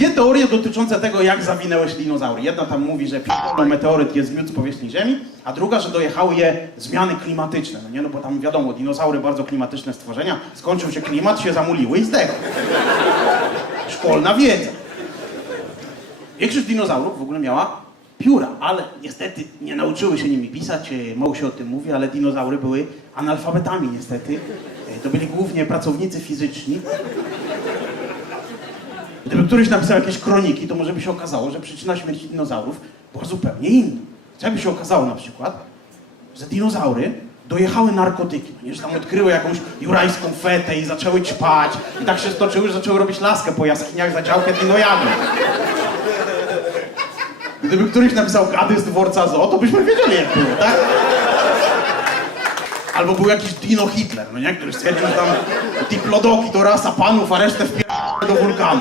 dwie teorie dotyczące tego, jak zawinęły się dinozaury. Jedna tam mówi, że meteoryt je zmiótł z powierzchni Ziemi, a druga, że dojechały je zmiany klimatyczne. No nie, no bo tam wiadomo, dinozaury bardzo klimatyczne stworzenia. Skończył się klimat, się zamuliły i zdechły. Szkolna wiedza. Większość dinozaurów w ogóle miała pióra, ale niestety nie nauczyły się nimi pisać, e, mało się o tym mówi, ale dinozaury były analfabetami niestety. E, To byli głównie pracownicy fizyczni. Gdyby któryś napisał jakieś kroniki, to może by się okazało, że przyczyna śmierci dinozaurów była zupełnie inna. Co jakby się okazało na przykład, że dinozaury dojechały narkotyki, no że tam odkryły jakąś jurajską fetę i zaczęły ćpać i tak się stoczyły, że zaczęły robić laskę po jaskiniach za działkę dinojady. Gdyby któryś napisał gady z dworca zoo, to byśmy wiedzieli jak było, tak? Albo był jakiś Dino Hitler, no nie? Który stwierdził, że tam diplodoki to rasa panów, a resztę wpierdolę come